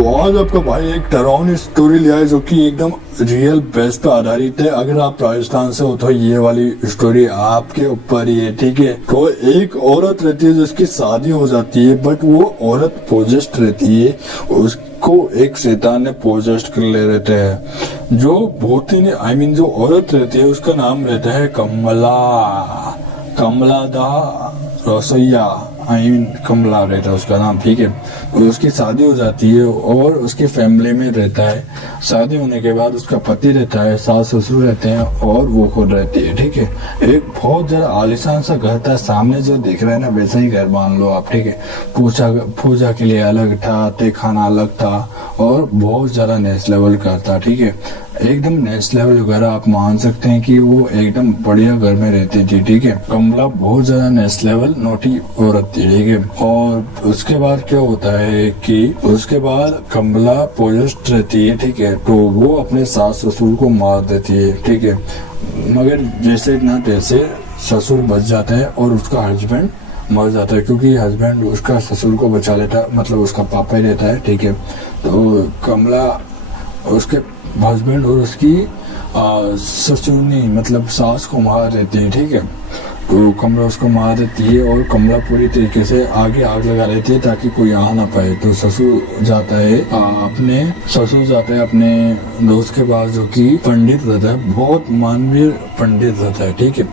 तो आज आपका भाई एक डरावनी स्टोरी लिया है जो कि एकदम रियल बेस पे आधारित है। अगर आप राजस्थान से हो तो ये वाली स्टोरी आपके ऊपर ही है, ठीक है। तो एक औरत रहती है जिसकी शादी हो जाती है, बट वो औरत पोजेस्ट रहती है। उसको एक शैतान ने पोजेस्ट कर ले रहते हैं। जो बहुत ही जो औरत रहती है उसका नाम रहता है कमला दा रसोईया। कमला रहता है उसका नाम, ठीक है। तो उसकी शादी हो जाती है और उसकी फैमिली में रहता है। शादी होने के बाद उसका पति रहता है, सास ससुर रहते हैं और वो खुद रहती है, ठीक है। एक बहुत ज्यादा आलिशान सा घर था, सामने जो दिख रहा है ना वैसा ही घर मान लो आप, ठीक है। पूजा के लिए अलग था, खाना अलग था और बहुत ज्यादा नेक्स्ट लेवल का था, ठीक है। एकदम नेक्स्ट लेवल वगैरह आप मान सकते हैं कि वो एकदम बढ़िया घर में रहती थी, ठीक है। कमला बहुत ज्यादा नेक्स्ट लेवल नोटी औरत थी, ठीक है। और उसके बाद क्या होता है कि उसके बाद कमला पोजेस्ट रहती है, ठीक है। तो वो अपने सास ससुर को मार देती है, ठीक है। मगर जैसे ना तैसे ससुर बच जाता है और उसका हस्बैंड मर जाता है, क्योंकि हस्बैंड उसका ससुर को बचा लेता, मतलब उसका पापा ही रहता है, ठीक है। तो कमला उसके हस्बैंड और उसकी ससुर नहीं मतलब सास को मार देती है, ठीक है। तो कमला उसको मार देती है और कमला पूरी तरीके से आगे आग लगा लेती है ताकि कोई आ ना पाए। तो ससुर जाता है अपने दोस्त के पास जो कि पंडित रहता है, बहुत मानवीय पंडित रहता है, ठीक है।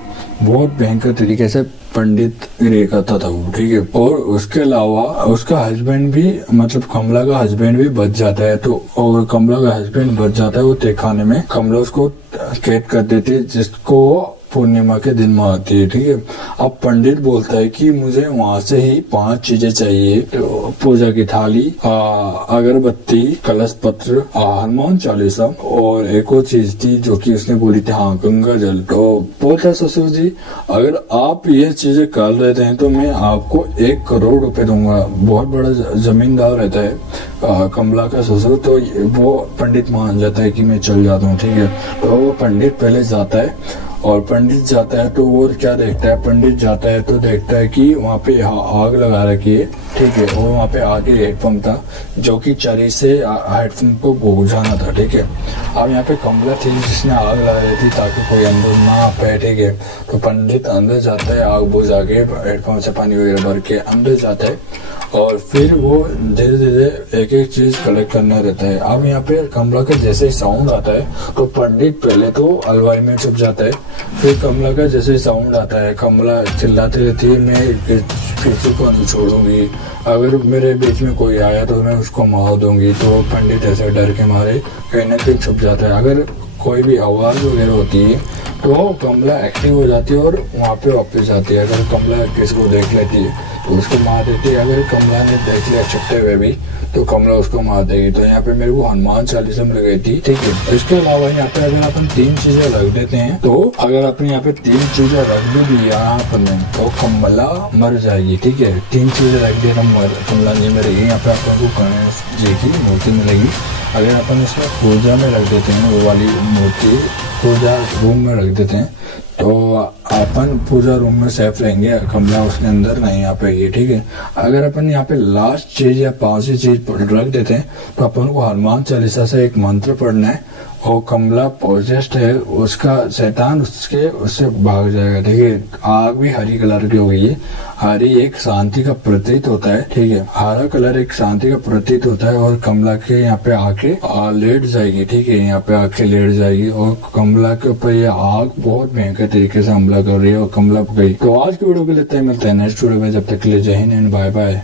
बहुत भयंकर तरीके से पंडित करता था वो, ठीक है। और उसके अलावा उसका हस्बैंड भी मतलब कमला का हस्बैंड भी बच जाता है। तो और कमला का हस्बैंड बच जाता है वो तहखाने में। कमला उसको कैद कर देती है, जिसको पूर्णिमा के दिन में आती है, ठीक है। अब पंडित बोलता है कि मुझे वहाँ से ही 5 चीजें चाहिए। तो पूजा की थाली, अगरबत्ती, कलश पत्र, हनुमान चालीसा और एक और चीज थी जो कि उसने बोली थी, हाँ, गंगा जल। तो बोलता ससुर जी, अगर आप ये चीजें कर लेते हैं तो मैं आपको 1 करोड़ रुपए दूंगा। बहुत बड़ा जमींदार रहता है कमला का ससुर। तो वो पंडित मान जाता है कि मैं चल जाता हूँ, ठीक है। तो वो पंडित पहले जाता है और पंडित जाता है तो वो क्या देखता है, पंडित जाता है तो देखता है कि वहाँ पे आग लगा रखी है, ठीक है। और वहाँ पे आगे हेडपंप था जो कि चरी से हेडपंप को बुझाना था, ठीक है। अब यहाँ पे कमला थी जिसने आग लगा रही थी ताकि कोई अंदर ना आ पाए, ठीक है। तो पंडित अंदर जाता है, आग बुझा के हेडपंप से पानी वगैरह भर के अंदर जाता है और फिर वो धीरे धीरे एक एक चीज कलेक्ट करना रहता है। अब यहाँ पे कमला का जैसे ही साउंड आता है तो पंडित पहले तो अलवारी में छुप जाता है। फिर कमला का जैसे ही साउंड आता है कमला चिल्लाती रहती है, मैं किसी को नहीं छोड़ूंगी, अगर मेरे बीच में कोई आया तो मैं उसको मार दूंगी। तो पंडित ऐसे डर के मारे कहीं ना कहीं छुप जाता है। अगर कोई भी आवाज वगैरह होती है तो कमला एक्टिव हो जाती है और वहाँ पे वापस जाती है। अगर कमला किसी को देख लेती है तो उसको मार देती है। अगर कमला ने देख लिया छुपते हुए भी तो कमला उसको मार देगी। तो यहाँ पे मेरे को हनुमान चालीसा मिल गई थी, ठीक है। इसके अलावा यहाँ पे अगर अपन 3 चीजें रख देते हैं तो अगर अपने यहाँ पे 3 चीजें रख भी दिया अपन तो कमला मर जाएगी, ठीक है। 3 चीजें रख दी कमला नहीं मरेगी। यहाँ पे अपन को गणेश जी की मूर्ति मिलेगी। अगर अपन इसमें पूजा में रख देते हैं, वो वाली मूर्ति पूजा रूम में रख देते हैं तो अपन पूजा रूम में सेफ रहेंगे, कमला उसके अंदर नहीं आ पाएगी, ठीक है। अगर अपन यहाँ पे लास्ट चीज या 5वीं चीज रख देते हैं तो अपन को हनुमान चालीसा से एक मंत्र पढ़ना है और कमला पोजेस्ट है, उसका शैतान उससे भाग जाएगा, ठीक है। आग भी हरी कलर की हो गई है। हरी एक शांति का प्रतीक होता है, ठीक है। हरा कलर एक शांति का प्रतीक होता है और कमला के यहाँ पे आके लेट जाएगी, ठीक है। यहाँ पे आके लेट जाएगी और कमला के ऊपर ये आग बहुत भयंकर तरीके से हमला कर रही है और कमला गई। तो आज की वीडियो के लिए मिलते हैं नेक्स्ट वीडियो में, जब तक के लिए जय हिंद, बाय बाय।